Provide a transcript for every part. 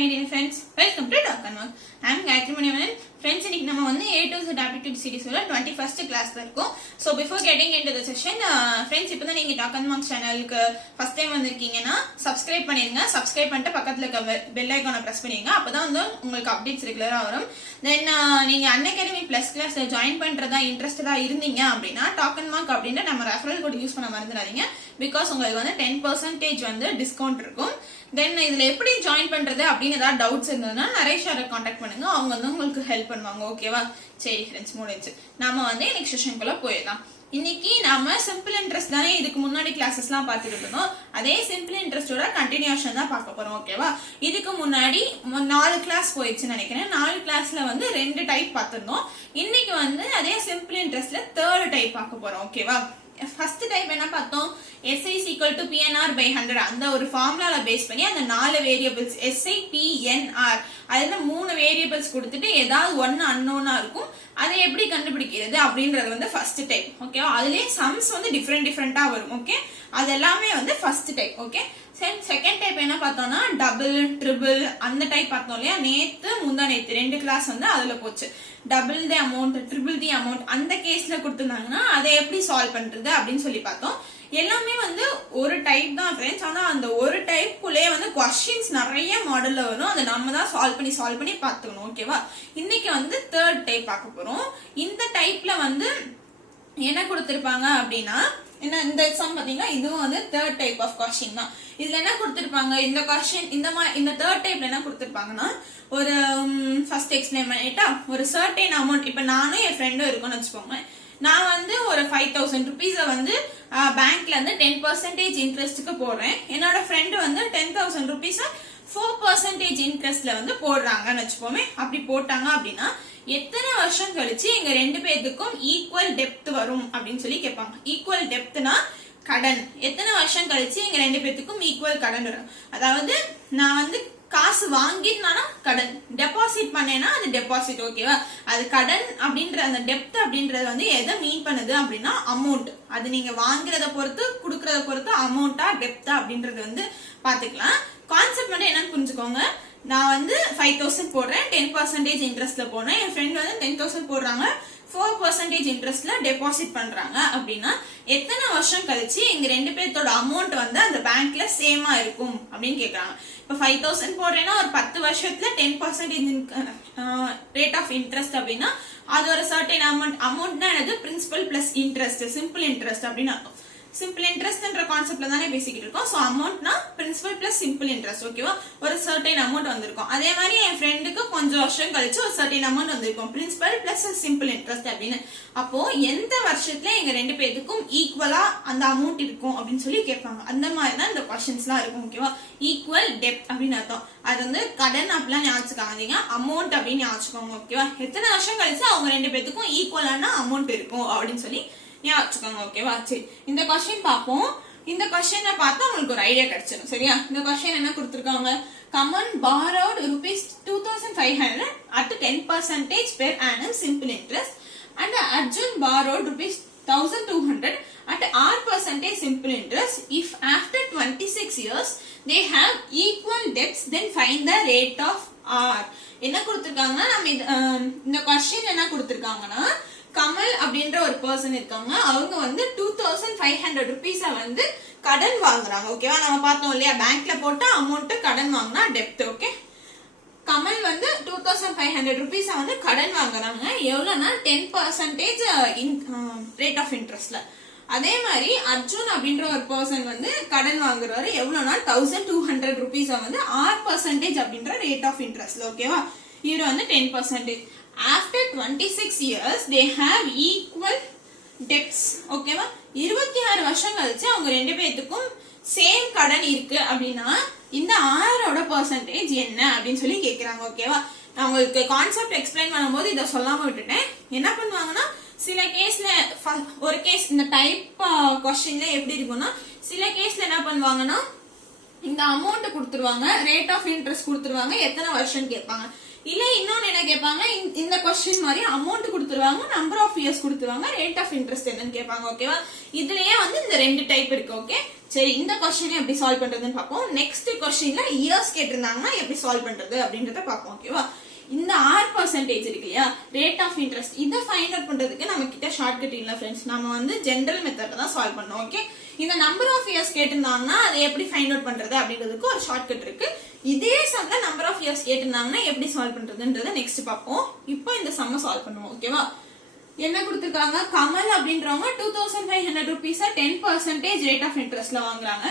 my dear friends, welcome to Talk and Walk. I am Gayatri Manivanan. Friends, இன்னைக்கு நம்ம வந்து A to Z aptitude series உள்ள 21st கிளாஸ்ல இருக்கோம். So before getting into the session, friends இப்பதான் நீங்க Talk and Walk சேனலுக்கு first time வந்திருக்கீங்கன்னா subscribe பண்ணிருங்க. subscribe பண்ணிட்டு பக்கத்துல இருக்க bell icon-ஐ press பண்ணிருங்க. அப்பதான் வந்து உங்களுக்கு updates ரெகுலரா வரும். Then நீங்க Unacademy Plus classல join பண்றதா இன்ட்ரஸ்டடா இருந்தீங்க அப்படின்னா Talk and Walk அப்படின்ற நம்ம ரெஃபரல் கோட் யூஸ் பண்ண மறந்துடாதீங்க. பிகாஸ் உங்களுக்கு வந்து 10% வந்து டிஸ்கவுண்ட் இருக்கும். தென் இதுல எப்படி ஜாயின் பண்றது அப்படின்னு ஏதாவது டவுட்ஸ் இருந்ததுன்னா நரேஷரை காண்டாக்ட் பண்ணுங்க, அவங்க வந்து உங்களுக்கு ஹெல்ப் பண்ணுவாங்க. ஓகேவா? சரி ஃப்ரெண்ட்ஸ், முடிஞ்சு நாம வந்து நெக்ஸ்ட் செஷனுக்குள்ள போயிடலாம். இன்னைக்கு நாம சிம்பிள் இன்ட்ரெஸ்ட் தானே இதுக்கு முன்னாடி கிளாஸஸ் எல்லாம் பார்த்துட்டு இருந்தோம். அதே சிம்பிள் இன்ட்ரெஸ்டோட கண்டினியூஷன் தான் பார்க்க போறோம். ஓகேவா? இதுக்கு முன்னாடி 4 கிளாஸ் போயிடுச்சுன்னு நினைக்கிறேன். 4 கிளாஸ்ல வந்து 2 டைப் பார்த்திருந்தோம். இன்னைக்கு வந்து அதே சிம்பிள் இன்ட்ரெஸ்ட்ல 3rd டைப் பார்க்க போறோம். ஓகேவா? ஃபர்ஸ்ட் டைப் என்ன பார்த்தோம்? SI is equal to PNR by 100 அந்த ஒரு ஃபார்முலால பேஸ் பண்ணி அந்த 4 வேரியபிள்ஸ் SI PNR அதுல 3 வேரியபிள்ஸ் கொடுத்துட்டு ஏதாவது ஒன்னு அன்னோனா இருக்கும், அதை எப்படி கண்டுபிடிக்கிறது அப்படின்றது வந்து ஃபர்ஸ்ட் டைப். ஓகேவா? அதுலயே சம்ஸ் வந்து டிஃபரெண்டா வரும். ஓகே, அது எல்லாமே வந்து first type. Okay, second type என்ன பார்த்தோம்னா டபுள் ட்ரிபிள் அந்த டைப் பார்த்தோம் இல்லையா? முந்தா நேத்து 2 கிளாஸ் வந்து அதுல போச்சு. Double the amount, triple the amount அந்த கேஸ்ல கொடுத்திருந்தாங்கன்னா அதை எப்படி சால்வ் பண்றது அப்படின்னு சொல்லி பார்த்தோம். எல்லாமே வந்து ஒரு டைப் தான் ஃப்ரெண்ட்ஸ். ஆனா அந்த ஒரு டைப்புக்குள்ளே வந்து கொஸ்டின்ஸ் நிறைய மாடல்ல வரும், அதை நம்ம தான் சால்வ் பண்ணி பார்த்துக்கணும். ஓகேவா? இன்னைக்கு வந்து 3rd டைப் பார்க்க போறோம். இந்த டைப்ல வந்து என்ன கொடுத்திருப்பாங்க அப்படின்னா, என்ன இந்த எக்ஸாம் பாத்தீங்கன்னா இதுவும் வந்து 3rd டைப் ஆஃப் கொஸ்டின் தான். இதுல என்ன கொடுத்திருப்பாங்க, இந்த கொஸ்டின் இந்த 3rd டைப்ல என்ன கொடுத்திருப்பாங்கன்னா, ஒரு ஃபர்ஸ்ட் எக்ஸ்பிளைன் பண்ணிட்டா, ஒரு சர்டைன் அமௌண்ட், இப்ப நானும் என் ஃப்ரெண்டும் இருக்கும்னு வச்சுக்கோங்க. நான் வந்து ஒரு 5000 ருபீஸ வந்து பேங்க்ல இருந்து 10% இன்ட்ரெஸ்ட்க்கு போடுறேன். என்னோட ஃப்ரெண்டு வந்து 10,000 ருபீஸ 4% இன்ட்ரெஸ்ட்ல வந்து போடுறாங்கன்னு வச்சுப்போமே. அப்படி போட்டாங்க அப்படின்னா எத்தனை வருஷம் கழிச்சு எங்க 2 பேத்துக்கும் ஈக்குவல் டெப்த் வரும் அப்படின்னு சொல்லி கேட்பாங்க. ஈக்குவல் டெப்த்னா கடன். எத்தனை வருஷம் கழிச்சு எங்க 2 பேத்துக்கும் ஈக்குவல் கடன் வரும். அதாவது நான் வந்து காசு வாங்கினானா கடன், டெபாசிட் பண்ணேன்னா அது டெபாசிட். ஓகேவா? அது கடன் அப்படின்ற அந்த டெப்த் அப்படின்றது வந்து எதை மீன் பண்ணுது அப்படின்னா அமௌண்ட். அது நீங்க வாங்குறத பொறுத்து குடுக்கறத பொறுத்து அமௌண்டா டெப்தா அப்படின்றது வந்து பாத்துக்கலாம். கான்செப்ட் மட்டும் என்னன்னு புரிஞ்சுக்கோங்க. நான் வந்து 5000 போடுறேன், 10% இன்ட்ரெஸ்ட்ல போடுறேன். என் ஃப்ரெண்ட் வந்து 10,000 போடுறாங்க, 4% இன்ட்ரெஸ்ட்ல டெபாசிட் பண்றாங்க அப்படின்னா எத்தனை வருஷம் கழிச்சு எங்க 2 பேர்த்தோட அமௌண்ட் வந்து அந்த பேங்க்ல சேமா இருக்கும் அப்படின்னு கேக்குறாங்க. இப்ப 5000 போடுறேன்னா ஒரு 10 வருஷத்துல 10% ரேட் ஆஃப் இன்ட்ரெஸ்ட் அப்படின்னா அது ஒரு சர்டைன் அமௌண்ட்னா என்னது? Principal plus interest, simple interest அப்படின்னு அர்த்தம். சிம்பிள் இன்ட்ரெஸ்ட்ன்ற கான்செப்ட்ல தானே பேசிக்கிட்டு இருக்கோம். சோ அமௌண்ட்னா பிரின்சிபல் பிளஸ் சிம்பிள் இன்ட்ரெஸ்ட். ஓகேவா? ஒரு சர்டைன் அமௌண்ட் வந்திருக்கும். அதே மாதிரி என் ஃப்ரெண்டுக்கு கொஞ்சம் வருஷம் கழிச்சு ஒரு சர்டைன் அமௌண்ட் வந்திருக்கும், பிரின்சிபல் பிளஸ் சிம்பிள் இன்ட்ரெஸ்ட் அப்படின்னு. அப்போ எந்த வருஷத்துல எங்க 2 பேருக்கும் ஈக்குவலா அந்த அமௌண்ட் இருக்கும் அப்படின்னு சொல்லி கேட்பாங்க. அந்த மாதிரி தான் இந்த கொஸ்டின்ஸ் எல்லாம் இருக்கும். ஓகேவா? ஈக்குவல் டெப்த் அப்படின்னு அர்த்தம். அது வந்து கடன் அப்படிலாம் ஞாபகம், அமௌண்ட் அப்படின்னு ஞாபகம். ஓகேவா? எத்தனை வருஷம் கழிச்சு அவங்க 2 பேருக்கும் ஈக்குவலான அமௌண்ட் இருக்கும் அப்படின்னு சொல்லி ஞாபகம். ஓகேவா? சரி, இந்த கொஸ்டின் பார்ப்போம். இந்த கொஸ்டினை பார்த்தா உங்களுக்கு ஒரு ஐடியா கிடைச்சிடும். சரியா? இந்த கொஸ்டின் என்ன கொடுத்திருக்காங்க? கமன் borrowed rupees 2,500 at 10% per annum simple interest and Arjun borrowed rupees 1,200 at R% simple interest. If after 26 years they have equal debts, then find the rate of R. என்ன கொடுத்திருக்காங்கன்னா, நம்ம இந்த கொஸ்டின் என்ன கொடுத்திருக்காங்கன்னா, கமல் அப்படின்ற ஒரு பர்சன் இருக்காங்க. அவங்க வந்து 2,500 ருபீஸ வந்து கடன் வாங்குறாங்க. ஓகேவா? நம்ம பார்த்தோம் இல்லையா, பேங்க்ல போட்ட அமௌண்ட் கடன் வாங்கினா டெப்த். ஓகே, கமல் வந்து 2,500 ருபீஸ வந்து கடன் வாங்குறாங்க. எவ்வளவுனா 10% ரேட் ஆஃப் இன்ட்ரெஸ்ட்ல. அதே மாதிரி அர்ஜுன் அப்படின்ற ஒரு பர்சன் வந்து கடன் வாங்குறாரு. எவ்வளவுனா 1,200 ருபீஸ வந்து R% அப்படின்ற ரேட் ஆஃப் இன்ட்ரெஸ்ட்ல. ஓகேவா? இவரு வந்து 10%. After 26 years they have equal debts. ஓகேவா? 26 வருஷம் கழிச்சு அவங்க 2 பேத்துக்கும் சேம் கடன் இருக்கு அப்படின்னா இந்த ஆரோட பெர்சன்டேஜ் என்ன அப்படின்னு சொல்லி கேக்குறாங்க. ஓகேவா? நான் உங்களுக்கு கான்செப்ட் எக்ஸ்பிளைன் பண்ணும்போது இதை சொல்லாம விட்டுட்டேன். என்ன பண்ணுவாங்கன்னா, சில கேஸ்ல ஒரு கேஸ் இந்த டைப் கொஸ்டின்ல எப்படி இருக்கும்னா, சில கேஸ்ல என்ன பண்ணுவாங்கன்னா இந்த அமௌண்ட் கொடுத்துருவாங்க, ரேட் ஆஃப் இன்ட்ரெஸ்ட் கொடுத்துருவாங்க, எத்தனை வருஷம் கேட்பாங்க. இல்ல இன்னொன்னு என்ன கேட்பாங்க, இந்த கொஸ்டின் மாதிரி அமௌண்ட் கொடுத்துருவாங்க, நம்பர் ஆஃப் இயர்ஸ் கொடுத்துருவாங்க, ரேட் ஆஃப் இன்ட்ரெஸ்ட் என்னன்னு கேட்பாங்க. ஓகேவா, இதுலயே வந்து இந்த ரெண்டு டைப் இருக்கு. ஓகே, சரி இந்த கொஸ்டின் எப்படி சால்வ் பண்றதுன்னு பார்ப்போம். நெக்ஸ்ட் கொஸ்டின்ல இயர்ஸ் கேட்டிருந்தாங்கன்னா எப்படி சால்வ் பண்றது அப்படின்றத பார்ப்போம். ஓகேவா, இந்த R% இருக்கு இல்லையா, ரேட் ஆஃப் இன்ட்ரெஸ்ட், இதை ஃபைண்ட் அவுட் பண்றதுக்கு நம்ம கிட்ட ஷார்ட்கட் இல்ல ஃப்ரெண்ட்ஸ். நம்ம வந்து ஜெனரல் மெத்தட்ல தான் சால்வ் பண்ணோம். ஓகே, இந்த நம்பர் ஆஃப் இயர்ஸ் கேட்டிருந்தாங்கன்னா அதை எப்படி ஃபைண்ட் அவுட் பண்றது அப்படின்றதுக்கு ஒரு ஷார்ட்கட் இருக்கு. இதே சம்ல நம்பர் ஆஃப் இயர்ஸ் கேட்டிருந்தாங்கன்னா எப்படி சால்வ் பண்றதுன்றத நெக்ஸ்ட் பார்ப்போம். இப்போ இந்த சம்ம சால்வ் பண்ணுவோம். ஓகேவா, என்ன கொடுத்திருக்காங்க, கமல் அப்படின்றவங்க 2500 rupees 10% ரேட் ஆஃப் இன்ட்ரெஸ்ட்ல வாங்குறாங்க.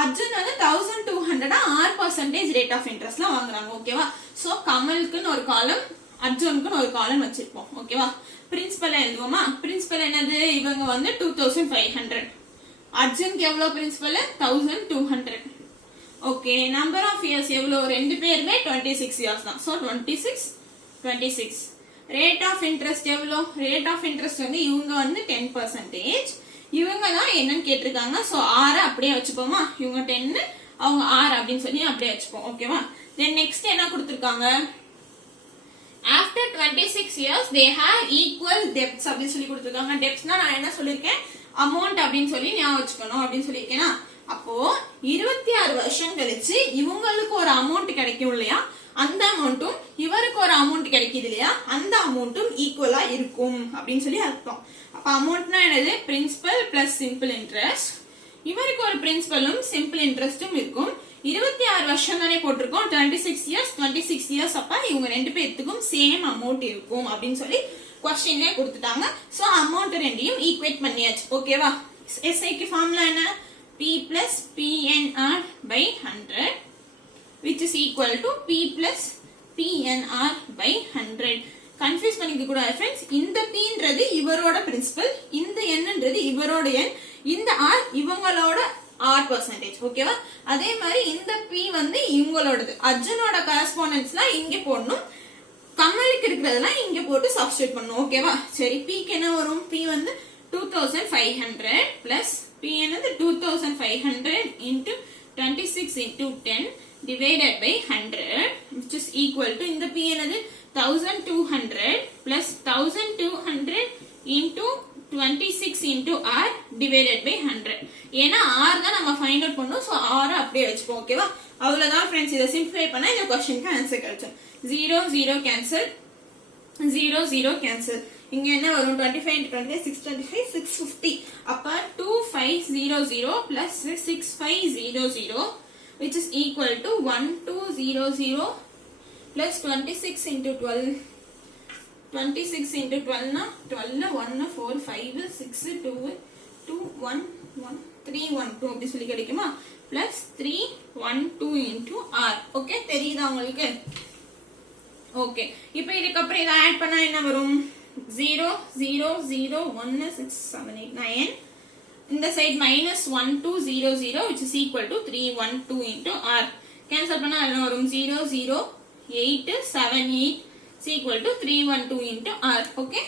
அர்ஜுன் வந்து 1200 6% ரேட் ஆஃப் இன்ட்ரெஸ்ட்ல வாங்குறாங்க. ஓகேவா, சோ கமலுக்குன்னு ஒரு காலம், அர்ஜுனுக்குன்னு ஒரு காலம் வச்சிருப்போம். ஓகேவா, பிரின்சிபல் எழுதுவோமா. பிரின்சிபல் என்னது, இவங்க வந்து 2500, அர்ஜுனுக்கு எவ்வளவு principal 1200. Okay, number of years எவ்வளவு, ரெண்டு பேருமே 26 இயர்ஸ் தான். சோ 26. ரேட் ஆஃப் இன்ட்ரெஸ்ட் எவ்வளவு, ரேட் ஆஃப் இன்ட்ரெஸ்ட் வந்து இவங்க வந்து 10%, இவங்க தான் என்னன்னு கேட்டிருக்காங்க. சோ 6 அப்படியே வச்சுப்போமா, இவங்க 10 அவங்க 6 அப்படின்னு சொல்லி அப்படியே வச்சுப்போம். ஓகேவா, தென் நெக்ஸ்ட் என்ன கொடுத்திருக்காங்க, after 26 years they have equal debts அப்படின்னு சொல்லி கொடுத்திருக்காங்க. டெப்ட்ஸ்னா நான் என்ன சொல்லிருக்கேன், அமௌண்ட் அப்படின்னு சொல்லி ஞாபகம் வச்சுக்கணும் அப்படின்னு சொல்லியிருக்கேன்னா, அப்போ 26 வருஷம் கழிச்சு இவங்களுக்கு ஒரு அமௌண்ட் கிடைக்கும் இல்லையா, அந்த அமௌண்ட்டும் இவருக்கு ஒரு அமௌண்ட் கிடைக்குது இல்லையா, அந்த அமௌண்ட்டும் ஈக்குவலா இருக்கும் அப்படின்னு சொல்லி அர்த்தம். அப்ப அமௌண்ட்னா என்னது, பிரின்சிபல் பிளஸ் சிம்பிள் இன்ட்ரெஸ்ட். இவருக்கு ஒரு பிரின்சிபலும் சிம்பிள் இன்ட்ரெஸ்டும் இருக்கும். 26 வருஷம் தானே போட்டிருக்கோம், 26 இயர்ஸ் அப்ப இவங்க ரெண்டு பேர்த்துக்கும் சேம் அமௌண்ட் இருக்கும் அப்படின்னு சொல்லி கொஸ்டின்ல கொடுத்துட்டாங்க. சோ அமௌண்ட் ரெண்டையும் ஈக்குவேட் பண்ணியாச்சு. ஓகேவா, எஸ்ஐக்கு ஃபார்முலா என்ன, P plus PNR by 100 which is equal to P plus PNR by 100. Confuse பண்ணிக்க கூடாது ஃப்ரெண்ட்ஸ். இந்த Pன்றது இவரோட பிரின்சிபல், இந்த Nன்றது இவரோட N, இந்த R இவங்களோட R%. ஓகேவா, அதே மாதிரி இந்த P வந்து இவங்களோடது. அர்ஜுனோட கரஸ்பாண்டன்ஸ்லாம் இங்க போடணும், கமலுக்கு இருக்கிறதெல்லாம் இங்க போட்டு சப்ஸ்டிட்யூட் பண்ணணும். ஓகேவா, சரி Pக்கு என்ன வரும், P வந்து 2500 plus P என்னது 2500 into 26 into 10 divided by 100 which is equal to, இந்த P என்னது 1200 plus 1200 into 26 into R divided by 100. ஏன்னா R தான் நம்ம ஃபைண்ட் அவுட் பண்ணோம். சோ R அப்படியே வச்சுப்போம். ஓகேவா, அவ்வளவுதான் ஃப்ரெண்ட்ஸ். இதை சிம்பிளிஃபை பண்ணா இந்த क्वेश्चनக்கு ஆன்சர் கிடைக்கும். 0 0 கேன்சல், 0 0 கேன்சல். இங்க என்ன வரும், 25 into 25 625 650. அப்ப 2500 plus 6500 which is equal to 1200 plus 26 into 12. 26 into 12 na 12 1 4 5 6 2 2 1 1 3 1 2 அப்படி சொல்லி கிடைக்குமா, plus 3 1 2 into R. ஓகே, தெரியுதா உங்களுக்கு? ஓகே, இப்போ இதுக்கு அப்புறம் இதை ஆட் பண்ணா என்ன வரும், 0 0 0 1 6 7 8 9. இந்த side minus 1 2 0 0 which is equal to 3 1 2 into R. Cancel பண்ணா என்ன வரும், 0 0 8 7 8 is equal to 3 1 2 into R. Okay,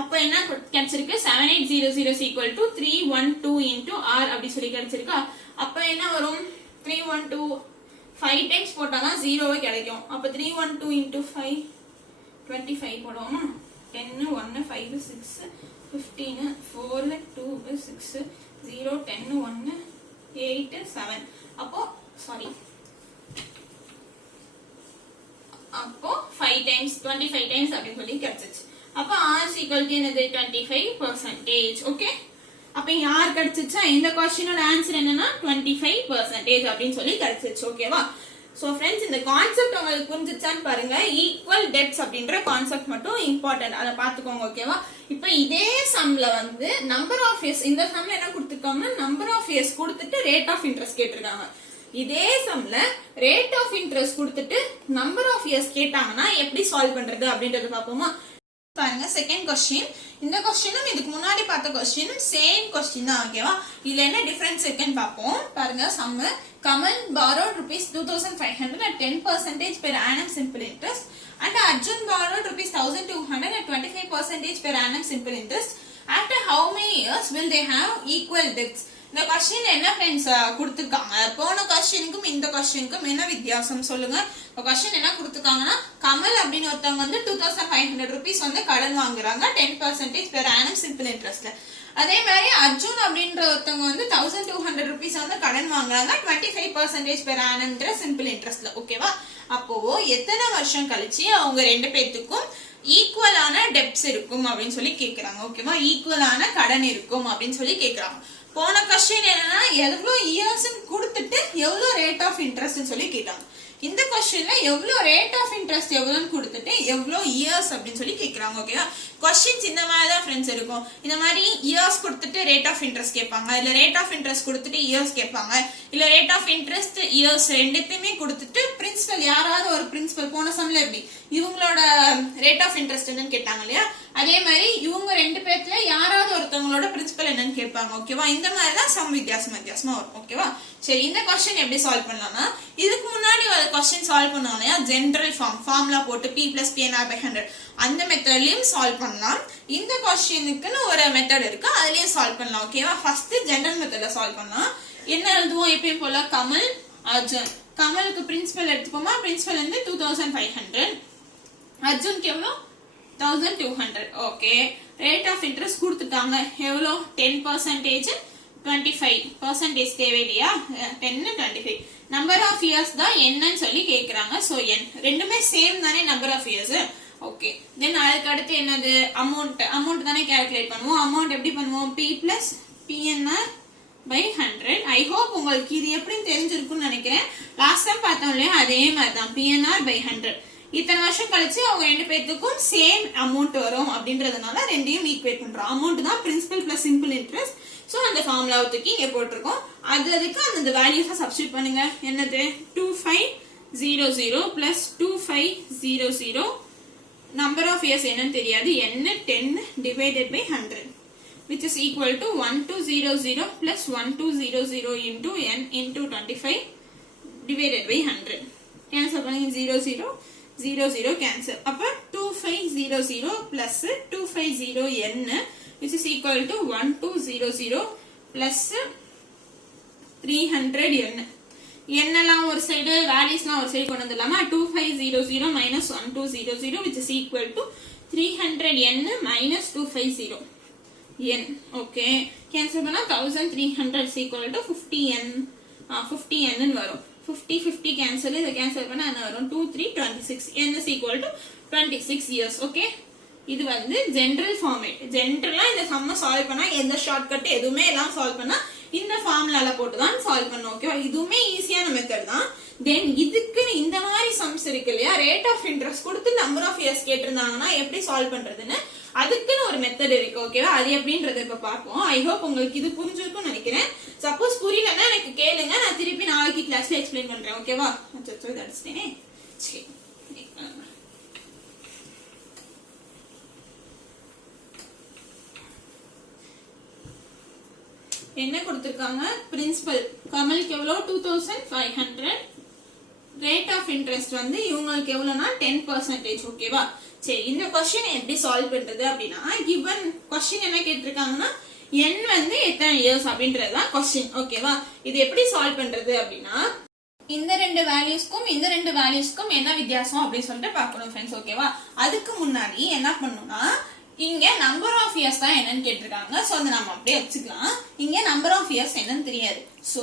அப்ப என்ன கிடைச்சிருக்கு, 7800 is equal to 3 1 2 into R அப்படி சொல்லி கிடைச்சிருக்கா. அப்ப என்ன வரும், 3 1 2 5 times போட்டாதான் 0 கிடைக்கும். அப்ப 3 1 2 into 5 25 போடுவோமா, 10 1 5 6 15 4 2 6 0 10 1 8 7. அப்போ சாரி, அப்போ 5 times 25 times அப்படின்னு சொல்லி கிடைச்சிச்சு. அப்ப R equal to என்னது 25%. ஓகே, அப்ப யார் கிடைச்சிச்சா, இந்த क्वेश्चनோட ஆன்சர் என்னன்னா 25% அப்படின்னு சொல்லி கிடைச்சிச்சு. ஓகேவா, சோ ஃப்ரெண்ட்ஸ் இந்த கான்செப்ட் உங்களுக்கு புரிஞ்சிச்சான்னு பாருங்க. ஈக்குவல் டெப்ட்ஸ் அப்படின்ற கான்செப்ட் மட்டும் இம்பார்ட்டன்ட், அதை பாத்துக்கோங்க. ஓகேவா, இப்ப இதே சம்ல வந்து நம்பர் ஆஃப் இயர்ஸ், இந்த சம்ல என்ன கொடுத்திருக்காங்கன்னா நம்பர் ஆஃப் இயர்ஸ் கொடுத்துட்டு ரேட் ஆஃப் இன்ட்ரெஸ்ட் கேட்டிருக்காங்க. இதே சம்ல ரேட் ஆஃப் இன்ட்ரெஸ்ட் கொடுத்துட்டு நம்பர் ஆஃப் இயர்ஸ் கேட்டாங்கன்னா எப்படி சால்வ் பண்றது அப்படின்றத பாப்போமா. பாருங்க, செகண்ட் क्वेश्चन. இந்த क्वेश्चनும் இதுக்கு முன்னாடி பார்த்த क्वेश्चनும் சேம் क्वेश्चन தான். ஓகேவா, இதுல என்ன டிஃபரன்ஸ் இருக்குன்னு பாப்போம். பாருங்க, some Kamal borrowed rupees 2500 at 10% per annum simple interest and Arjun borrowed rupees 1200 at 25% per annum simple interest. After how many years will they have equal debts? இந்த क्वेश्चन என்ன friends கொடுத்திருக்காங்க போன क्वेश्चनக்கும் இந்த क्वेश्चनக்கும் என்ன வித்தியாசம் சொல்லுங்க क्वेश्चन என்ன கொடுத்திருக்காங்கன்னா கமல் அப்படின ஒருத்தவங்க வந்து 2500 rupees வந்து கடன் வாங்குறாங்க 10% per annum simple interestல அதே மாதிரி அர்ஜுன் அப்படின்ற ஒருத்தவங்க வந்து 1200 rupees வந்து கடன் வாங்குறாங்க 25% per annum simple interestல ஓகேவா அப்போ எத்தனை வருஷம் கழிச்சு அவங்க ரெண்டு பேத்துக்கும் ஈக்குவலான டெப்ட்ஸ் இருக்கும் அப்படினு சொல்லி கேக்குறாங்க ஓகேவா ஈக்குவலான கடன் இருக்கும் அப்படினு சொல்லி கேக்குறாங்க போன क्वेश्चन என்னன்னா எவ்வளவு இயர்ஸ் கொடுத்துட்டு எவ்வளவு ரேட் ஆஃப் இன்ட்ரஸ்ட்னு சொல்லி கேட்டாங்க இந்த क्वेश्चनல எவ்வளவு ரேட் ஆஃப் இன்ட்ரஸ்ட் எவ்வளவுன்னு கொடுத்துட்டு எவ்வளவு இயர்ஸ் அப்படினு சொல்லி கேக்குறாங்க ஓகேவா क्वेश्चंस இந்த மாதிரி தான் फ्रेंड्स இருக்கும் இந்த மாதிரி இயர்ஸ் கொடுத்துட்டு ரேட் ஆஃப் இன்ட்ரஸ்ட் கேட்பாங்க இல்ல ரேட் ஆஃப் இன்ட்ரஸ்ட் கொடுத்துட்டு இயர்ஸ் கேட்பாங்க இல்ல ரேட் ஆஃப் இன்ட்ரஸ்ட் இயர்ஸ் ரெண்டுத்தையுமே கொடுத்துட்டு பிரின்சிபல் யாராவது ஒரு பிரின்சிபல் போன சம்ல எப்படி இவங்களோட ரேட் ஆஃப் இன்ட்ரஸ்ட் என்னன்னு கேட்டாங்க இல்லையா அதே மாதிரி இவங்க ரெண்டு பேர்ல யாராவது ஒருத்தவங்களோட பிரின்சிபல் என்னன்னு கேட்பாங்க ஓகேவா இந்த மாதிரி தான் சம் வித்தியாசமா வரும் ஓகேவா சரி இந்த क्वेश्चन எப்படி சால்வ் பண்ணலாம்னா இதுக்கு முன்னாடி ஒரு क्वेश्चन சால்வ் பண்ணோம் இல்லையா ஜெனரல் ஃபார்முலா போட்டு p + pnr/100 அந்த மெத்தட்லயும் சால்வ் பண்ணலாம் இந்த क्वेश्चनக்குன்னு ஒரு மெத்தட் இருக்கு அதுலயும் சால்வ் பண்ணலாம் ஓகேவா ஃபர்ஸ்ட் ஜெனரல் மெத்தட்ல சால்வ் பண்ணலாம் என்ன எழுதுவோம் எப்பவும் போல கமல் அர்ஜுன் கமலுக்கு பிரின்சிபல் எடுத்துப்போமா பிரின்சிபல் வந்து 2500 அர்ஜுனுக்கு எவ்வளவு 1200 ஓகே ரேட் ஆஃப் இன்ட்ரஸ்ட் கொடுத்துட்டாங்க எவ்வளவு 10% 25% தேவையில்லையா 10 25 நம்பர் ஆஃப் இயர்ஸ் தான் என்னன்னு சொல்லி கேக்குறாங்க சோ n ரெண்டுமே சேம் தானே number of years okay then அதுக்கு அடுத்து என்னது அமௌண்ட் தானே கால்குலேட் பண்ணுவோம் அமௌண்ட் எப்படி பண்ணுவோம் p + pnr/100 ஐ ஹோப் உங்களுக்கு இது எப்படி தெரிஞ்சிருக்கும்னு நினைக்கிறேன் லாஸ்ட் டைம் பார்த்தோம் இல்லையா அதே மாதிரி தான் pnr/100 இத்தனை வருஷம் கழிச்சு அவங்க ரெண்டு பேத்துக்கும் சேம் அமௌண்ட் வரும் அப்படின்றதுனால ரெண்டையும் ஈக்குவேட் பண்றோம் அமௌண்ட் தான் principal plus simple interest so அந்த ஃபார்முலாவை தூக்கி இங்க போட்டுருக்கோம் அதுக்கு அந்த வேல்யூஸை சப்ஸ்டிட்யூட் பண்ணுங்க என்னது 2500 plus 2500 நம்பர் ஆஃப் இயர்ஸ் என்னன்னு தெரியாது என்ன 10 divided by 100 which is equal to 1200 plus 1200 into n into 25 divided by 100 cancel பண்ணி 00 cancel அப்ப 2500 plus 250 n which is equal to 1200 plus 300 n என்னலாம் ஒரு சைடு வேல்யூஸ்லாம் ஒரு சைடு கொண்டு வந்துடலாமா 2500 minus 1200 which is equal to 300 n minus 250 n okay cancel பண்ணா 1300 is equal to 50 n ன்னு வரும் 50 cancel இத கேன்சல் பண்ணா என்ன வரும் 2 3 26 n is equal to 26 years okay இது வந்து ஜெனரல் ஃபார்மேட் ஜெனரலா இந்த சம்ம சால்வ் பண்ணா எந்த ஷார்ட்கட் எதுவுமே எல்லாம் சால்வ் பண்ணா இந்த ஃபார்முலால போட்டு தான் சால்வ் பண்ணனும் ஓகேவா இதுவுமே ஈஸியான மெத்தட் தான் தென் இதுக்கு இந்த மாதிரி சம்ஸ் இருக்கு இல்லையா ரேட் ஆஃப் இன்ட்ரஸ்ட் கொடுத்து நம்பர் ஆஃப் இயர்ஸ் கேட்டிருந்தாங்கன்னா எப்படி சால்வ் பண்றதுன்னு அதுக்குன்னு ஒரு மெத்தட் இருக்கு ஓகேவா அது எப்படின்றத இப்ப பார்ப்போம் ஐ ஹோப் உங்களுக்கு இது புரிஞ்சிருக்கும்னு நினைக்கிறேன் சப்போஸ் புரியலன்னா எனக்கு கேளுங்க நான் திருப்பி நாளைக்கு கிளாஸ்ல எக்ஸ்பிளைன் பண்றேன் ஓகேவா அச்சோ தட்ஸ்னே சரி என்ன கொடுத்திருக்காங்க பிரின்சிபல் கமலுக்கு எவ்வளவு 2500 ரேட் ஆஃப் இன்ட்ரெஸ்ட் வந்து இவங்களுக்கு எவ்வளவுனா 10% ஓகேவா சரி இந்த क्वेश्चन எப்படி சால்வ் பண்றது அப்படினா given क्वेश्चन என்ன கேட்டிருக்காங்கன்னா n வந்து எத்தனை இயர்ஸ் அப்படின்றதுதான் क्वेश्चन ஓகேவா இது எப்படி சால்வ் பண்றது அப்படினா இந்த ரெண்டு வேல்யூஸ்க்கும் இந்த ரெண்டு வேல்யூஸ்க்கும் என்ன வித்தியாசம் அப்படி சொல்லிட்டு பார்க்கணும் फ्रेंड्स ஓகேவா அதுக்கு முன்னாடி என்ன பண்ணனும்னா இங்க நம்பர் ஆஃப் இயர்ஸ் தான் என்னன்னு கேட்டிருக்காங்க சோ அத நாம அப்படியே வச்சுக்கலாம் இங்க நம்பர் ஆஃப் இயர்ஸ் என்னன்னு தெரியாது சோ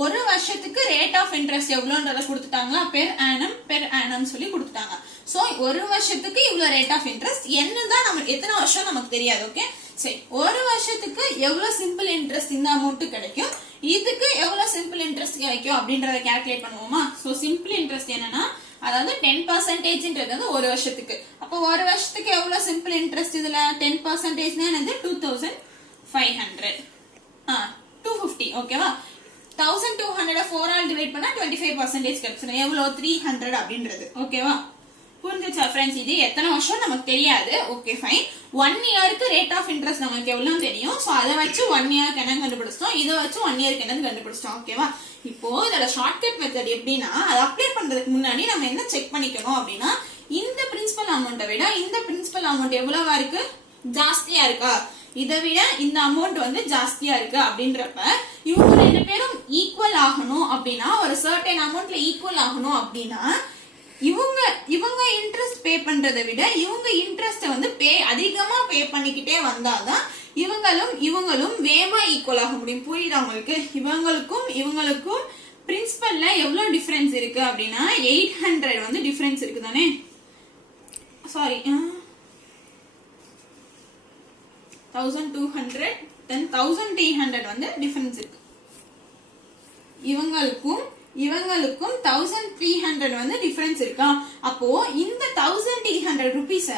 ஒரு வருஷத்துக்கு ரேட் ஆஃப் இன்ட்ரெஸ்ட் எவ்வளவுன்றத கொடுத்துட்டாங்க பெர் ஆனம் சொல்லி கொடுத்துட்டாங்க சோ ஒரு வருஷத்துக்கு இவ்வளவு ரேட் ஆஃப் இன்ட்ரெஸ்ட் என்னதான் நமக்கு எத்தனை வருஷம் நமக்கு தெரியாது ஓகே சரி ஒரு வருஷத்துக்கு எவ்வளவு சிம்பிள் இன்ட்ரெஸ்ட் இந்த அமௌண்ட் கிடைக்கும் இதுக்கு எவ்வளவு சிம்பிள் இன்ட்ரெஸ்ட் கிடைக்கும் அப்படின்றத கால்குலேட் பண்ணுவோமா சோ சிம்பிள் இன்ட்ரெஸ்ட் என்னன்னா அதாவது 10%ன்றது வந்து ஒரு வருஷத்துக்கு அப்ப ஒரு வருஷத்துக்கு எவ்வளவு சிம்பிள் இன்ட்ரெஸ்ட் இதுல 10%னா என்னது 2500 250 ஓகேவா 1200 4 ஆல் டிவைட் பண்ணா 25% கிடைச்சிடும் எவ்வளவு 300 அப்படின்றது ஓகேவா புரிஞ்சுச்சா फ्रेंड्स இது எத்தனை வருஷம் நமக்கு தெரியாது ஓகே ஃபைன் 1 இயருக்கு ரேட் ஆஃப் இன்ட்ரெஸ்ட் நமக்கு எவ்வளவு தெரியும் சோ அத வச்சு 1 இயருக்கு என்ன கண்டுபிடிச்சோம் இத வச்சு 1 இயருக்கு என்ன கண்டுபிடிச்சோம் ஓகேவா இப்போ இதோட ஷார்ட்கட் மெத்தட் எப்படினா அத அப்ளை பண்றதுக்கு முன்னாடி நம்ம என்ன செக் பண்ணிக்கணும் அப்படினா இந்த பிரின்சிபல் அமௌண்ட்டை விட இந்த பிரின்சிபல் அமௌண்ட் எவ்வளவா இருக்கு ஜாஸ்தியா இருக்கா இத விட இந்த அமௌண்ட் வந்து ஜாஸ்தியா இருக்கு அப்படின்றப்ப இவங்க ரெண்டு பேரும் ஈக்குவல் ஆகணும் அப்படின்னா ஒரு சர்டன் அமௌண்ட்ல ஈக்குவல் ஆகணும் அப்படின்னா இவங்க இன்ட்ரெஸ்ட் பே பண்றதை விட இவங்க இன்ட்ரெஸ்ட் வந்து அதிகமா பே பண்ணிக்கிட்டே வந்தாதான் இவங்களும் வேகமா ஈக்குவல் ஆக முடியும். புரியுதா உங்களுக்கு? இவங்களுக்கும் பிரின்சிபல்ல எவ்வளவு டிஃபரன்ஸ் இருக்கு அப்படின்னா 800 வந்து டிஃபரன்ஸ் இருக்கு தானே, சாரி 1200 then 1300 வந்து டிஃபரன்ஸ் இருக்கு. இவங்களுக்கும் 1300 வந்து டிஃபரன்ஸ் இருக்கா. அப்போ இந்த 1300 ருபீஸ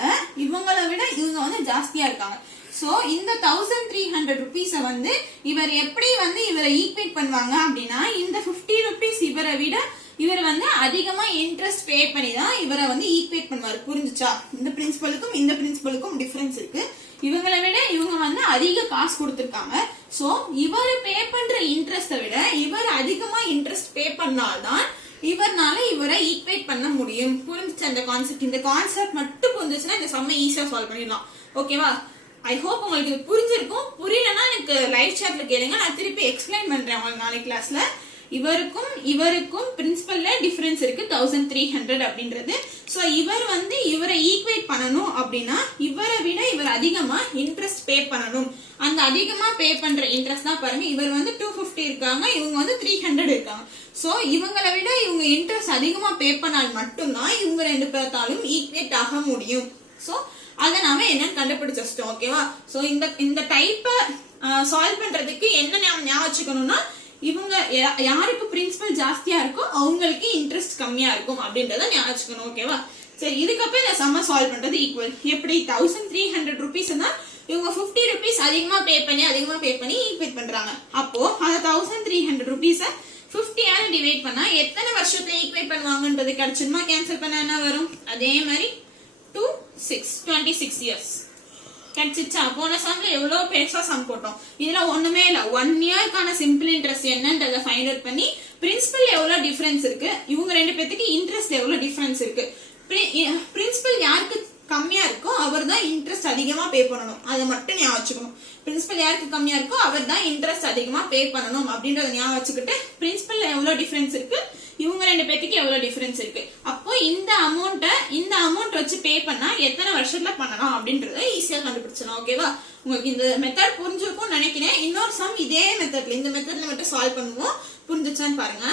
இவங்களை விட இவங்க வந்து ஜாஸ்தியா இருக்காங்க. சோ இந்த 1300 ருபீஸ வந்து இவர் எப்படி வந்து இவரை ஈக்வேட் பண்ணுவாங்க அப்படின்னா இந்த 50 ருபீஸ் இவர் வந்து அதிகமா இன்ட்ரெஸ்ட் பே பண்ணி தான் இவரை வந்து ஈக்வேட் பண்ணுவாரு. புரிஞ்சுச்சா? இந்த பிரின்சிபலுக்கும் டிஃபரன்ஸ் இருக்கு. இவங்களை விட இவங்க வந்து அதிக காசு கொடுத்திருக்காங்க. சோ இவர் பே பண்ற இன்ட்ரெஸ்ட விட இவர் அதிகமா இன்ட்ரெஸ்ட் பே பண்ணால்தான் இவர்னால இவரை ஈக்வேட் பண்ண முடியும். புரிஞ்சுச்சு அந்த கான்செப்ட்? இந்த கான்செப்ட் மட்டும் புரிஞ்சுச்சுன்னா இந்த சம்மை ஈஸியா சால்வ் பண்ணிடலாம். ஓகேவா? ஐ ஹோப் உங்களுக்கு இது புரிஞ்சிருக்கும். புரியலன்னா எனக்கு லைவ் சாட்ல கேளுங்க, நான் திருப்பி எக்ஸ்பிளைன் பண்றேன் உங்களுக்கு நாளைக்கு கிளாஸ்ல. இவருக்கும் பிரின்சிபல்ல டிஃபரன்ஸ் இருக்கு 1300 அப்படின்றது. சோ இவர் வந்து இவரை ஈக்வேட் பண்ணணும் அப்படின்னா இவரை விட இவர் அதிகமா இன்ட்ரெஸ்ட் பே பண்ணணும். அந்த அதிகமா பே பண்ற இன்ட்ரெஸ்ட் தான் பாருங்க, இவர் வந்து 250 இருக்காங்க, இவங்க வந்து 300 இருக்காங்க. சோ இவங்களை விட இவங்க இன்ட்ரெஸ்ட் அதிகமா பே பண்ணால் மட்டும்தான் இவங்க ரெண்டு பேர்த்தாலும் ஈக்வேட் ஆக முடியும். சோ அதை நாம என்னன்னு கண்டுபிடிச்சு வச்சிட்டோம். ஓகேவா? சோ இந்த டைப்ப சால்வ் பண்றதுக்கு என்ன ஞாபகம் வச்சுக்கணும்னா இவங்க யாருக்கு பிரின்சிபல் ஜாஸ்தியா இருக்கோ அவங்களுக்கு இன்ட்ரெஸ்ட் கம்மியா இருக்கும் அப்படின்றத ஞாபகம் வச்சுக்கணும். ஓகேவா? சரி, இதுக்கப்புறம் இந்த சம்ம சால்வ் பண்றது ஈக்குவல் எப்படி 1300 ருபீஸ் தான் இவங்க 50 ருபீஸ் அதிகமா பே பண்ணி ஈக்வேட் பண்றாங்க. அப்போ அந்த 1300 ருபீஸ 50 ஆல டிவைட் பண்ணா எத்தனை வருஷத்துல ஈக்வேட் பண்ணுவாங்கன்றது கிடைச்சுமா? கேன்சல் பண்ண என்ன வரும்? அதே மாதிரி 26 years கிடைச்சிச்சா? போன சம்ல எவ்வளவு பெருசா சம் போட்டோம். இதுல ஒண்ணுமே இல்ல, 1 இயர்க்கான சிம்பிள் இன்ட்ரெஸ்ட் என்னன்றத ஃபைண்ட் அவுட் பண்ணி பிரின்சிபல் எவ்வளவு டிஃபரன்ஸ் இருக்கு, இவங்க ரெண்டு பேத்துக்கு இன்ட்ரெஸ்ட் எவ்வளவு டிஃபரன்ஸ் இருக்கு, பிரின்சிபல் யாருக்கு கம்மியா இருக்கோ அவர் தான் இன்ட்ரெஸ்ட் அதிகமா பே பண்ணணும். அதை மட்டும் ஞாபகம் வச்சுக்கணும். பிரின்சிபல் யாருக்கு கம்மியா இருக்கோ அவர் தான் இன்ட்ரெஸ்ட் அதிகமா பே பண்ணணும் அப்படின்றத ஞாபகம் வச்சுக்கிட்டு பிரின்சிபல் எவ்வளவு டிஃபரன்ஸ் இருக்கு, இவங்க ரெண்டு பேத்துக்கு எவ்வளவு டிஃபரன்ஸ் இருக்கு, அப்போ இந்த அமௌண்ட் வச்சு பே பண்ணா எத்தனை வருஷத்துல பண்ணலாம் அப்படின்றத ஈஸியா கண்டுபிடிச்சலாம். ஓகேவா? உங்களுக்கு இந்த மெத்தட் புரிஞ்சிருக்கும் நினைக்கிறேன். இன்னொரு சம் இதே மெத்தட்ல இந்த மெத்தட்ல மட்டும் சால்வ் பண்ணுவோம். புரிஞ்சுச்சான்னு பாருங்க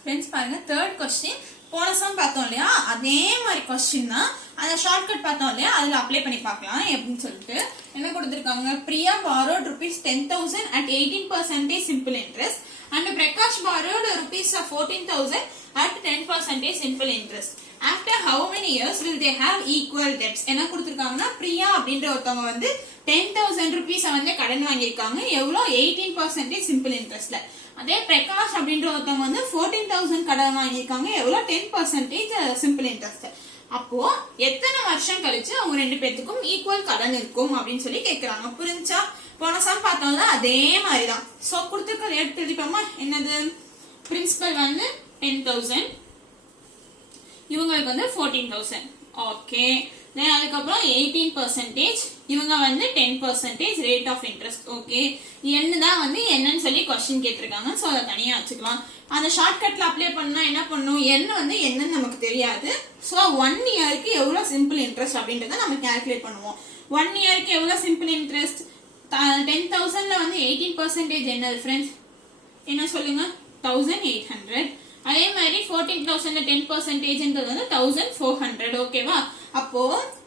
ஃப்ரெண்ட்ஸ். பாருங்க, தேர்ட் கொஸ்டின் போன சம் பார்த்தோம் இல்லையா, அதே மாதிரி கொஸ்டின் தான். அந்த ஷார்ட்கட் பார்த்தோம் இல்லையா, அதுல அப்ளை பண்ணி பார்க்கலாம் எப்படின்னு சொல்லிட்டு. என்ன கொடுத்திருக்காங்க? Priya borrowed rupees 10,000 at 18% simple interest and Prakash borrowed rupees 14,000 at 10% simple interest. After how many years will they have equal debts? என்ன கொடுத்திருக்காங்கன்னா பிரியா அப்படின்ற ஒருத்தவங்க வந்து 10,000 rupees வந்து கடன் வாங்கியிருக்காங்க. எவ்வளவு? 18% simple interestல. அதே பிரகாஷ் அப்படின்ற ஒருத்தவங்க வந்து 14,000 கடன் வாங்கியிருக்காங்க. எவ்வளவு? 10% சிம்பிள் இன்ட்ரெஸ்ட். அப்போ எத்தனை வருஷம் கழிச்சு அவங்க ரெண்டு பேத்துக்கும் ஈக்குவல் கடன் இருக்கும் அப்படின்னு சொல்லி கேக்குறாங்க. புரிஞ்சா? போன சம் பார்த்தோம்ல அதே மாதிரிதான். சோ கொடுத்துருக்க எடுத்து எழுதிப்போமா? என்னது? பிரின்சிபல் வந்து 10,000, இவங்களுக்கு வந்து 14,000. ஓகே. தென் அதுக்கப்புறம் 18%, இவங்க வந்து 10% ரேட் ஆஃப் இன்ட்ரெஸ்ட். ஓகே. என்னதான் வந்து என்னன்னு சொல்லி கொஸ்டின் கேட்டிருக்காங்க. சோ அதை தனியா வச்சுக்கலாம். அந்த ஷார்ட்கட்ல அப்ளை பண்ணா என்ன பண்ணும்? என்ன வந்து என்னன்னு நமக்கு தெரியாது. சோ 1 இயருக்கு எவ்வளவு சிம்பிள் இன்ட்ரெஸ்ட் அப்படின்றத நம்ம கால்குலேட் பண்ணுவோம். 1 இயருக்கு எவ்வளவு சிம்பிள் இன்ட்ரெஸ்ட்? 10,000ல வந்து 18% என்னது ஃப்ரெண்ட்ஸ்? என்ன சொல்லுங்க? 1,800. அதே மாதிரி 14,000ல 10% வந்து 1,400. ஓகேவா? அப்போ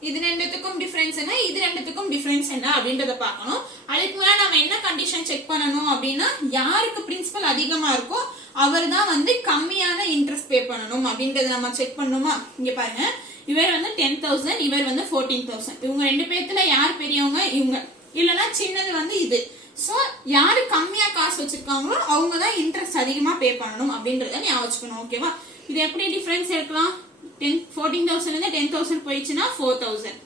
இது ரெண்டுத்துக்கும் டிஃபரன்ஸ் என்ன, இது ரெண்டுத்துக்கும் டிஃபரன்ஸ் என்ன அப்படின்றத பார்க்கணும். அதுக்கு மேல நம்ம என்ன கண்டிஷன் செக் பண்ணணும் அப்படின்னா யாருக்கு பிரின்சிபல் அதிகமா இருக்கோ அவர் தான் வந்து கம்மியான இன்ட்ரெஸ்ட் பே பண்ணணும் அப்படின்றத நம்ம செக் பண்ணணுமா? இங்க பாருங்க, இவர் வந்து 10,000, இவர் வந்து 14,000. இவங்க ரெண்டு பேர்த்துல யார் பெரியவங்க? இவங்க. இல்லைன்னா சின்னது வந்து இது. சோ யாரு கம்மியா காசு வச்சிருக்காங்களோ அவங்க தான் இன்ட்ரெஸ்ட் அதிகமா பே பண்ணணும் அப்படின்றத ஞாபகம் வச்சுக்கணும். ஓகேவா? இது எப்படி டிஃபரன்ஸ் எடுக்கலாம்? 14,000 இருந்து 10,000 போயிடுச்சுன்னா 4,000.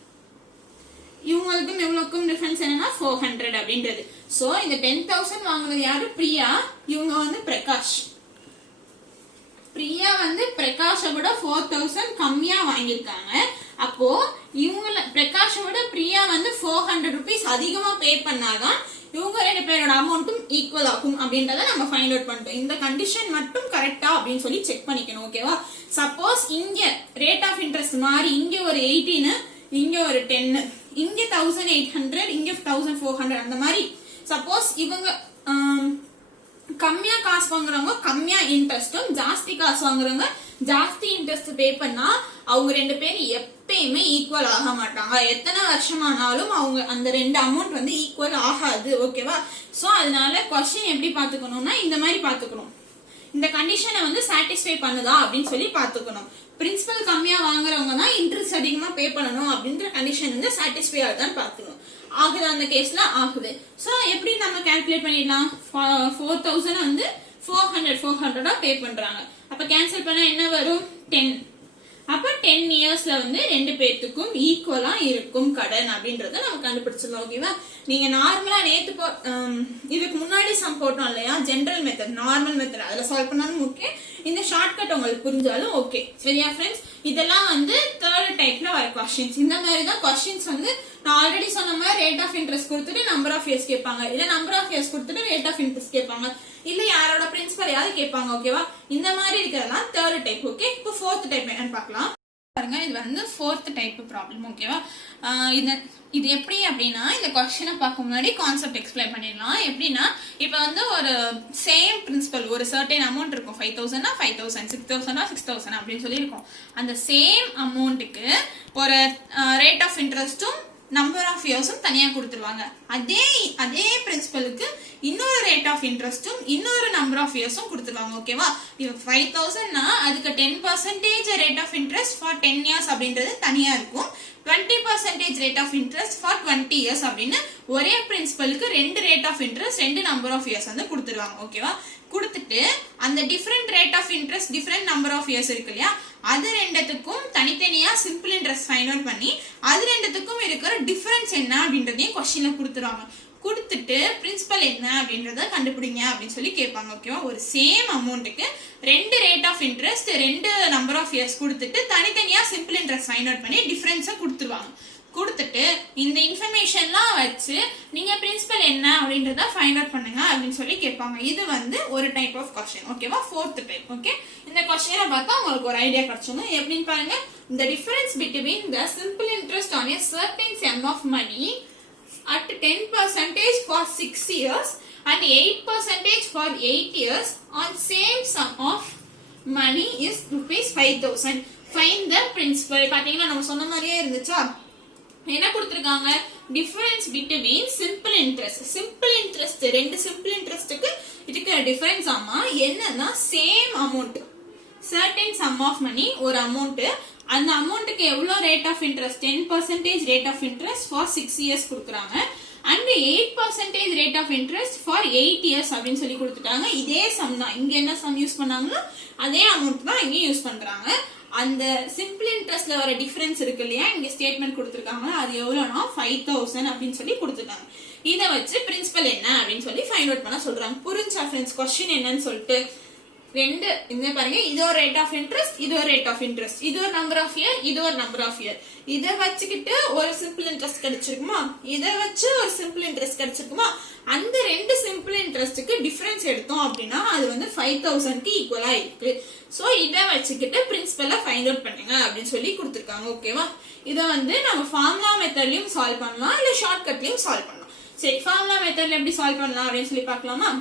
இவங்களுக்கும் இவங்களுக்கும் டிஃபரன்ஸ் என்னன்னா 400 அப்படின்றது. சோ இந்த 10,000 வாங்குறது யாரு? பிரியா. இவங்க வந்து பிரகாஷ். பிரியா வந்து பிரகாஷை விட 4,000 கம்மியா வாங்கியிருக்காங்க. அப்போ இவங்கள பிரகாஷை விட பிரியா வந்து 400 rupees அதிகமா பே பண்ணாதான் இவங்க ரெண்டு பேரோட அமௌண்ட்டும் ஈக்குவல் ஆகும் அப்படின்றத நம்ம ஃபைண்ட் அவுட் பண்ணிட்டோம். இந்த கண்டிஷன் மட்டும் கரெக்டா அப்படின்னு சொல்லி செக் பண்ணிக்கணும். ஓகேவா? சப்போஸ் இங்க ரேட் ஆஃப் இன்ட்ரெஸ்ட் மாறி இங்க ஒரு 18 இங்க ஒரு 10 இங்க 1800 இங்க 1400 அந்த மாதிரி சப்போஸ் இவங்க கம்மியா காசு வாங்குறவங்க கம்மியா இன்ட்ரெஸ்டும் ஜாஸ்தி காசு வாங்குறவங்க ஜாஸ்தி இன்ட்ரெஸ்ட் பே பண்ணா அவங்க ரெண்டு பேரும் எப்பயுமே ஈக்குவல் ஆக மாட்டாங்க. எத்தனை வருஷமானாலும் அவங்க அந்த ரெண்டு அமௌண்ட் வந்து ஈக்குவல் ஆகாது. ஓகேவா? சோ அதனால क्वेश्चन எப்படி பாத்துக்கணும்னா இந்த மாதிரி பாத்துக்கணும். இந்த கண்டிஷனை வந்து சாட்டிஸ்ஃபை பண்ணுதா அப்படின்னு சொல்லி பாத்துக்கணும். பிரின்சிபல் கம்மியா வாங்குறவங்க தான் இன்ட்ரெஸ்ட் அதிகமா பே பண்ணணும் அப்படின்ற கண்டிஷன் வந்து சாட்டிஸ்ஃபை ஆகுதான்னு பாத்துக்கணும். ஆகுது அந்த கேஸ்ல ஆகுது. சோ எப்படி நம்ம கால்குலேட் பண்ணிடலாம்? 4000 வந்து 400 பே பண்றாங்க. அப்ப கேன்சல் பண்ணா என்ன வரும்? 10. அப்ப 10 இயர்ஸ்ல வந்து ரெண்டு பேத்துக்கும் ஈக்குவலா இருக்கும் கடன் அப்படின்றத நம்ம கண்டுபிடிச்சிடலாம். ஓகேவா? நீங்க நார்மலா நேத்து இதுக்கு முன்னாடி சம் போட்டோம் இல்லையா, ஜெனரல் மெத்தட் நார்மல் மெத்தட் அதுல சால்வ் பண்ணாலும் ஓகே, இந்த ஷார்ட்கட் உங்களுக்கு புரிஞ்சாலும் ஓகே. சரியா ஃப்ரெண்ட்ஸ்? இதெல்லாம் வந்து தேர்ட் டைப்ல வர क्वेश्चंस. இந்த மாதிரி தான் क्वेश्चंस வந்து நான் ஆல்ரெடி சொன்ன மாதிரி ரேட் ஆஃப் இன்ட்ரெஸ்ட் கொடுத்துட்டு நம்பர் ஆஃப் இயர்ஸ் கேட்பாங்க, இல்ல நம்பர் ஆஃப் இயர்ஸ் கொடுத்துட்டு ரேட் ஆஃப் இன்ட்ரெஸ்ட் கேட்பாங்க, இல்ல யாரோட பிரின்சிபல் யாவது கேட்பாங்க. ஓகேவா? இந்த மாதிரி இருக்கிறதெல்லாம் தேர்ட் டைப். ஓகே, இப்போ ஃபோர்த் டைப் என்னன்னு பார்க்கலாம். பாருங்க, இது வந்து ஃபோர்த் டைப் ப்ராப்ளம். ஓகேவா? இது எப்படி அப்படின்னா இந்த क्वेश्चனை பார்க்க முன்னாடி கான்செப்ட் எக்ஸ்பிளைன் பண்ணிடலாம். எப்படின்னா இப்ப வந்து ஒரு சேம் பிரின்சிபல் ஒரு சர்டன் அமௌண்ட் இருக்கும். 5000 5000, 6000 6000 அப்படின்னு சொல்லி இருக்கும். அந்த சேம் அமௌண்ட்டுக்கு ஒரு ரேட் ஆஃப் இன்ட்ரெஸ்டும் நம்பர் ஆஃப் இயர்ஸும் தனியா கொடுத்துருவாங்க. அதே பிரின்சிபலுக்கு இன்னொரு ரேட் ஆஃப் இன்ட்ரெஸ்டும் இன்னொரு நம்பர் ஆஃப் இயர்ஸும் கொடுத்துருவாங்க. ஓகேவா? இப்போ 5000னா அதுக்கு 10% rate of interest for 10 years அப்படின்றது தனியா இருக்கும். 20% rate of interest for 20 years அப்படின்னு ஒரே பிரின்சிபலுக்கு ரெண்டு ரேட் ஆஃப் இன்ட்ரெஸ்ட் ரெண்டு நம்பர் ஆஃப் இயர்ஸ் வந்து கொடுத்துருவாங்க. ஓகேவா? கொடுத்துட்டு அந்த different rate of interest different number of years இருக்கு இல்லையா, அது ரெண்டுத்துக்கும் தனித்தனியா சிம்பிள் இன்ட்ரெஸ்ட் ஃபைண்ட் அவுட் பண்ணி அது ரெண்டுத்துக்கும் இருக்கிற டிஃபரன்ஸ் என்ன அப்படின்றதையும் क्वेश्चनல கொடுத்துருவாங்க. கொடுத்துட்டு பிரின்சிபல் என்ன அப்படின்றத கண்டுபிடிங்க அப்படின்னு சொல்லி கேட்பாங்க. ஓகேவா? ஒரு சேம் அமௌண்ட்டுக்கு ரெண்டு ரேட் ஆஃப் இன்ட்ரெஸ்ட் ரெண்டு நம்பர் ஆஃப் இயர்ஸ் கொடுத்துட்டு தனித்தனியா சிம்பிள் இன்ட்ரெஸ்ட் ஃபைண்ட் அவுட் பண்ணி டிஃபரன்ஸை கொடுத்துருவாங்க. கொடுத்துட்டு இந்த இன்ஃபர்மேஷன்லாம் வச்சு நீங்க பிரின்சிபல் என்ன அப்படின்றத ஃபைண்ட் அவுட் பண்ணுங்க அப்படின்னு சொல்லி கேட்பாங்க. இது வந்து ஒரு டைப் ஆஃப் क्वेश्चन. ஓகேவா? Fourth type. ஓகே, இந்த क्वेश्चனை பார்த்தா உங்களுக்கு ஒரு ஐடியா கிடைச்சிடும். எப்படின்னு பாருங்க. the difference between the simple interest on a certain sum of money at 10% for 6 years and 8% for 8 years on same sum of money is ₹5000. Find the principal. பாத்தீங்கன்னா நம்ம சொன்ன மாதிரியே இருந்துச்சா? என்ன கொடுத்திருக்காங்க? Difference between simple interest. Simple interest ரெண்டு simple இன்ட்ரெஸ்ட்டுக்கு இருக்கிற டிஃபரன்ஸ் ஆமா என்னன்னா same amount certain sum of money ஒரு அமௌண்ட், அந்த அமௌண்ட்டுக்கு எவ்வளவு rate of interest 10% rate of interest for 6 years கொடுக்குறாங்க and 8% rate of interest for 8 years அப்படின்னு சொல்லி கொடுத்துட்டாங்க. இதே சம் தான் இங்க என்ன சம் யூஸ் பண்ணாங்களோ அதே அமௌண்ட் தான் இங்க யூஸ் பண்றாங்க. அந்த சிம்பிள் இன்ட்ரெஸ்ட்ல வர டிஃபரன்ஸ் இருக்கு இல்லையா, இங்க ஸ்டேட்மெண்ட் கொடுத்துருக்காங்க, அது எவ்வளவுனா 5000 அப்படின்னு சொல்லி கொடுத்துருக்காங்க. இதை வச்சு பிரின்சிபல் என்ன அப்படின்னு சொல்லி ஃபைண்ட் அவுட் பண்ண சொல்றாங்க. புரிஞ்சா ஃப்ரெண்ட்ஸ் क्वेश्चन என்னன்னு சொல்லிட்டு? ரெண்டு இந்த பாருங்க, இது ஒரு ரேட் ஆஃப் இன்ட்ரெஸ்ட் இது ஒரு ரேட் ஆஃப் இன்ட்ரெஸ்ட், இது ஒரு நம்பர் ஆஃப் இயர் இது ஒரு நம்பர் ஆஃப் இயர். இதை வச்சுக்கிட்டு ஒரு சிம்பிள் இன்ட்ரெஸ்ட் கிடைச்சிருக்குமா, இதை வச்சு ஒரு சிம்பிள் இன்ட்ரெஸ்ட் கிடைச்சிருக்குமா, அந்த ரெண்டு சிம்பிள் இன்ட்ரெஸ்ட்டுக்கு டிஃபரன்ஸ் எடுத்தோம் அப்படின்னா அது வந்து 5000க்கு ஈக்குவலா இருக்கு. சோ இதை வச்சுக்கிட்டு பிரின்சிபலை ஃபைண்ட் அவுட் பண்ணுங்க அப்படின்னு சொல்லி கொடுத்துருக்காங்க. ஓகேவா? இதை வந்து நம்ம ஃபார்முலா மெத்தட்லயும் சால்வ் பண்ணலாம், இல்ல ஷார்ட்கட்லயும் சால்வ் பண்ணலாம். சரி, ஃபார்முலா மெத்தட்ல எப்படி சால்வ் பண்ணலாம் அப்படின்னு சொல்லி பார்க்கலாமா?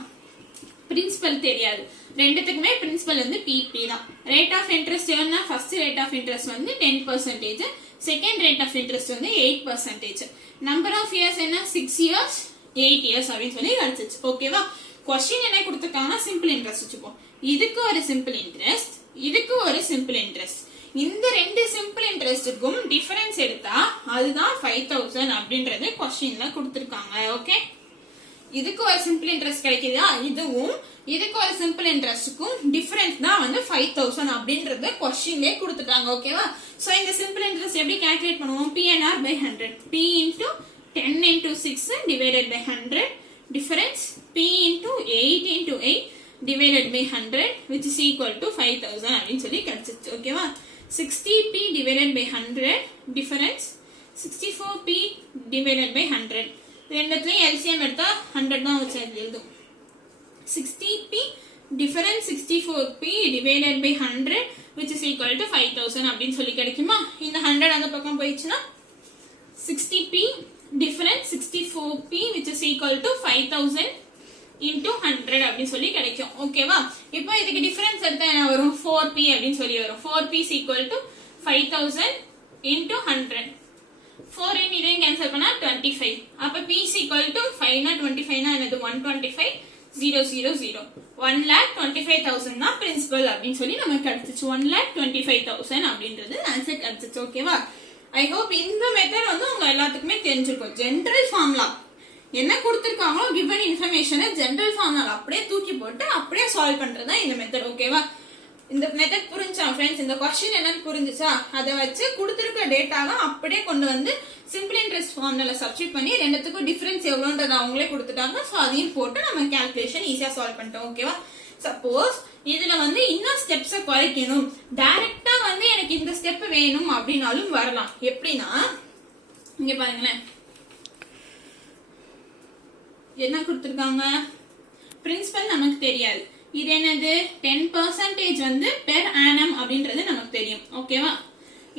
பிரின்சிபல் தெரியாது, ரெண்டுத்துக்குமே பிரின்சிபல் வந்து பிபி தான். ரேட் ஆஃப் இன்ட்ரெஸ்ட் என்ன? ஃபர்ஸ்ட் ரேட் ஆஃப் இன்ட்ரெஸ்ட் வந்து 10%, செகண்ட் ரேட் ஆஃப் இன்ட்ரெஸ்ட் வந்து 8%. நம்பர் ஆஃப் இயர்ஸ் என்ன? 6 இயர்ஸ் 8 இயர்ஸ் அப்படின்னு சொல்லி கிடைச்சிச்சு. ஓகேவா? क्वेश्चन என்ன கொடுத்துருக்காங்கன்னா சிம்பிள் இன்ட்ரெஸ்ட் வச்சுப்போம். இதுக்கு ஒரு சிம்பிள் இன்ட்ரெஸ்ட், இதுக்கு ஒரு சிம்பிள் இன்ட்ரெஸ்ட். இந்த ரெண்டு சிம்பிள் இன்ட்ரெஸ்ட்டுக்கும் டிஃபரன்ஸ் எடுத்தா அதுதான் 5000 அப்படின்றது क्वेश्चनல கொடுத்துருக்காங்க. ஓகே, இதுக்கு ஒரு சிம்பிள் இன்ட்ரெஸ்ட் கிடைக்குதா, இதுவும் இதுக்கு ஒரு சிம்பிள் இன்ட்ரெஸ்ட்டுக்கும் டிஃபரன்ஸ் தான் வந்து 5000 அப்படின்றத क्वेश्चनலயே கொடுத்துட்டாங்க. ஓகேவா? சோ இந்த சிம்பிள் இன்ட்ரெஸ்ட் எப்படி கால்குலேட் பண்ணுவோம்? PNR by 100, P into 10 into 6 divided by 100, difference P into 8 into 8 divided by 100 which is equal to 5000 அப்படின்னு சொல்லி கிடைச்சிச்சு. ஓகேவா? 60p divided by 100 difference 64p divided by 100 ரெண்டுத்துலயும் LCM எடுத்தா 100 தான் வச்சு எழுதும். 60p difference 64p divided by 100 which is equal to 5000 அப்படின்னு சொல்லி கிடைக்குமா? இந்த 100 அந்த பக்கம் போயிடுச்சுன்னா 60p difference 64p which is equal to 5000 into 100 அப்படின்னு சொல்லி கிடைக்கும். ஓகேவா? இப்போ இதுக்கு டிஃபரன்ஸ் எடுத்தா என்ன வரும்? 4p அப்படின்னு சொல்லி வரும். 4p is equal to 5000 into 100. 4 in இதையும் கேன்சல் பண்ணா 25. அப்ப p is equal to 5 னா 25 னா என்னது? 125 000 1,25,000 தான் பிரின்சிபல் அப்படின்னு சொல்லி நமக்கு கிடைச்சிச்சு. 1,25,000 அப்படின்றது ஆன்சர் கிடைச்சிச்சு. ஓகேவா? ஐ ஹோப் இந்த மெத்தட் வந்து உங்க எல்லாத்துக்குமே தெரிஞ்சிருக்கும். ஜெனரல் ஃபார்முலா என்ன கொடுத்திருக்காங்களோ கிவன் இன்ஃபர்மேஷனை ஜெனரல் ஃபார்முலா அப்படியே தூக்கி போட்டு அப்படியே சால்வ் பண்றதா இந்த மெத்தட். ஓகேவா? இந்த மெத்தட் புரிஞ்சா ஃப்ரெண்ட்ஸ்? இந்த क्वेश्चन என்னன்னு புரிஞ்சுச்சா? அதை வச்சு கொடுத்திருக்க டேட்டாவை அப்படியே கொண்டு வந்து சிம்பிள் இன்ட்ரெஸ்ட் ஃபார்முலால சப்ஸ்டிட்யூட் பண்ணி ரெண்டுத்துக்கும் டிஃபரன்ஸ் எவ்வளவுன்றத அவங்களே கொடுத்துட்டாங்க. சோ அதையும் போட்டு நம்ம கால்குலேஷன் ஈஸியா சால்வ் பண்ணிட்டோம். ஓகேவா? சப்போஸ் இதுல வந்து இன்னும் ஸ்டெப்ஸை குறைக்கணும், டைரக்டா வந்து எனக்கு இந்த ஸ்டெப் வேணும் அப்படின்னாலும் வரலாம். எப்படின்னா இங்க பாருங்களேன், என்ன கொடுத்திருக்காங்க? பிரின்சிபல் நமக்கு தெரியாது. இது என்னது? 10% வந்து பெர் ஆனம் அப்படின்றது நமக்கு தெரியும். ஓகேவா?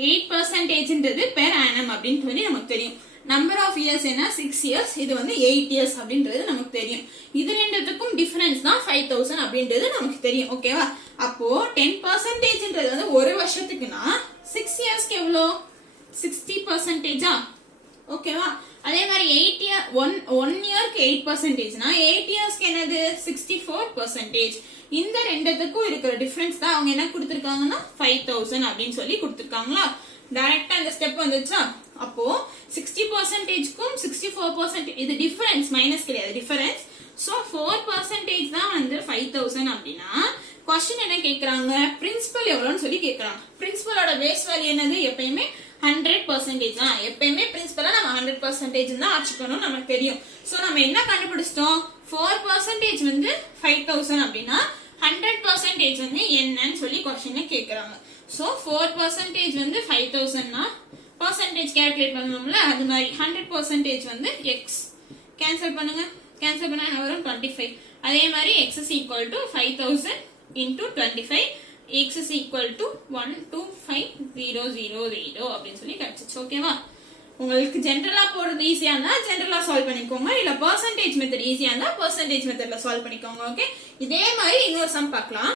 8% பெர் ஆனம் அப்படின்னு சொல்லி நமக்கு தெரியும். நம்பர் ஆஃப் இயர்ஸ் என்ன? 6 இயர்ஸ். இது வந்து 8 இயர்ஸ் அப்படின்றது நமக்கு தெரியும். இது ரெண்டுத்துக்கும் டிஃபரன்ஸ் தான் 5000 அப்படின்றது நமக்கு தெரியும். ஓகேவா? அப்போ 10%ன்றது வந்து ஒரு வருஷத்துக்குன்னா 6 இயர்ஸ்க்கு எவ்வளோ? 60%. ஓகேவா? அதே மாதிரி 8 இயர் 1 இயர்க்கு 8%னா 8 இயர்ஸ்க்கு என்னது? 64%. இந்த ரெண்டுத்துக்கும் இருக்கிற டிஃபரன்ஸ் தான் அவங்க என்ன கொடுத்திருக்காங்கன்னா 5000 அப்படின்னு சொல்லி கொடுத்திருக்காங்களா? டைரக்டா இந்த ஸ்டெப் வந்துச்சா? அப்போ 60%க்கும் 64% இது டிஃபரன்ஸ், மைனஸ் கிடையாது, டிஃபரன்ஸ். சோ 4% தான் வந்து 5000 அப்படின்னா क्वेश्चन என்ன கேக்குறாங்க? பிரின்சிபல் எவ்வளவுன்னு சொல்லி கேக்குறாங்க. பிரின்சிபலோட பேஸ் வேல்யூ என்னது? எப்பயுமே 100% தான். எப்பயுமே பிரின்சிபலா நம்ம 100% தான் ஆச்சுக்கணும் நமக்கு தெரியும். சோ நம்ம என்ன கண்டுபிடிச்சிட்டோம்? 4% வந்து 5000 அப்படின்னா 100% வந்து என்னன்னு சொல்லி क्वेश्चन கேக்குறாங்க. சோ 4% வந்து 5000னா பர்சன்டேஜ் கால்குலேட் பண்ணணும்ல, அது மாதிரி 100% வந்து x. கேன்சல் பண்ணுங்க. கேன்சல் பண்ணா என்ன வரும்? 25. அதே மாதிரி x is equal to 5000 into 25. x is equal to 125,000 அப்படின்னு சொல்லி கிடைச்சிச்சு. ஓகேவா? உங்களுக்கு ஜெனரலா போறது ஈஸியா இருந்தா ஜெனரலா சால்வ் பண்ணிக்கோங்க, இல்ல பெர்சன்டேஜ் மெத்தட் ஈஸியா இருந்தா பெர்சன்டேஜ் மெத்தட்ல சால்வ் பண்ணிக்கோங்க. ஓகே? இதே மாதிரி இன்னொரு சம் பார்க்கலாம்.